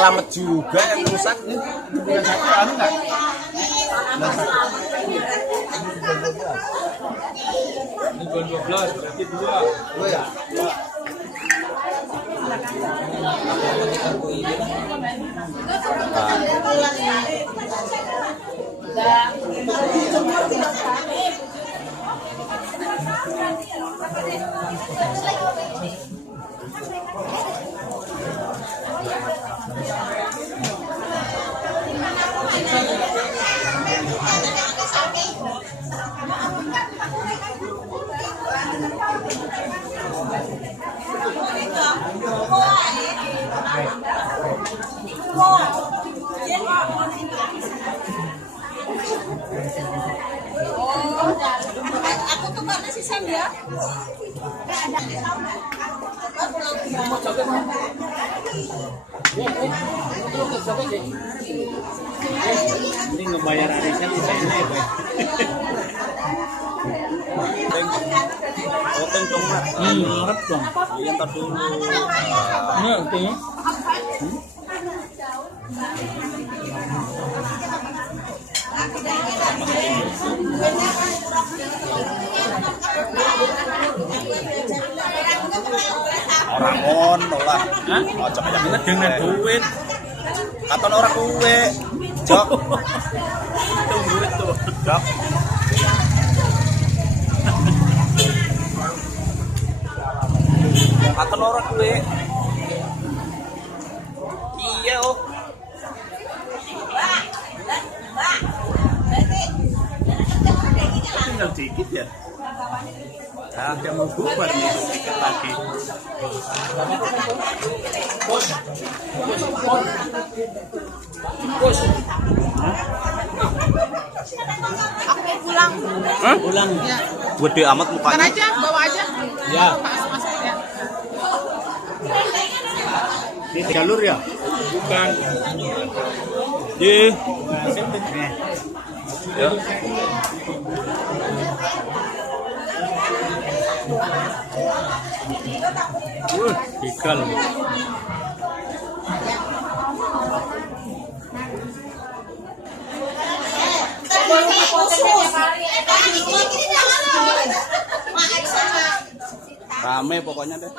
Selamat juga yang rusak. Bukan satu anu enggak? Ini bulan 12 berarti 2. 2 ya? 2. Aku tuh mana sih Sam ya? Ini ngebayar arisan di sana ya, Pak. Potong tomat. Harap dong. Yang tar dulu. Nah, oke ya. Orang on lah. Hah? Ocok aja Ini dengan duit. Katon orang kue. Jok. Tunggu itu. Jok. Katon orang kue. Iya oh. Tinggal dikit ya. Nah, dia mau bubar nih sedikit lagi. Bos. Aku mau pulang. Hah? Pulang. Ya. Gede amat Kan mukanya. aja, bawa aja. Ya. Masuk ya. Di jalur ya? Bukan. Di. Ya. Ikan. Rame pokoknya deh.